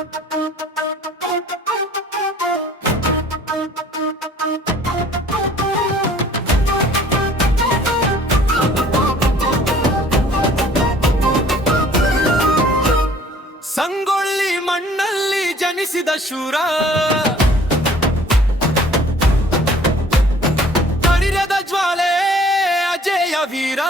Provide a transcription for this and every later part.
ಸಂಗೊಳ್ಳಿ ಮಣ್ಣಲ್ಲಿ ಜನಿಸಿದ ಶೂರ. ಕಡಿರದ ಜ್ವಾಲೆ ಅಜಯ ವೀರ.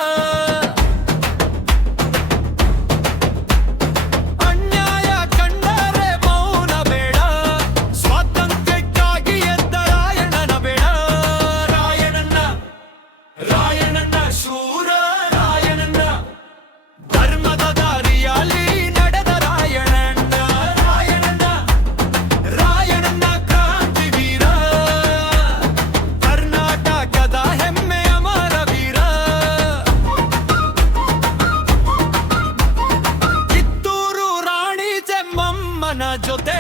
ಚೆಮ್ಮಮ್ಮನ ಜೊತೆ.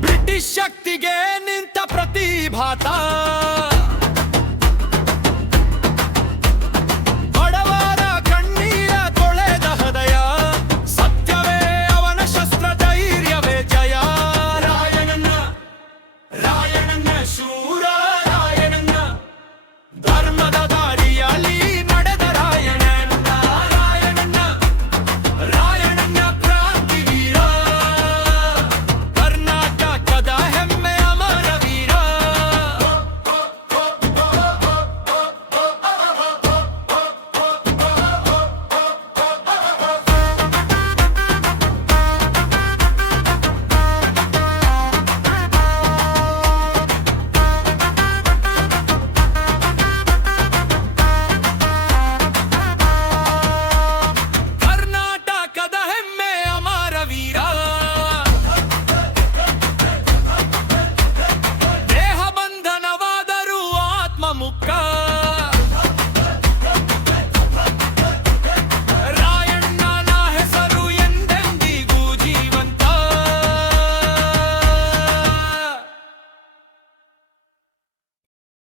ಬ್ರಿಟಿಷ್ ಶಕ್ತಿಗೆ ನಿಂತ ಪ್ರತಿಭಾತ.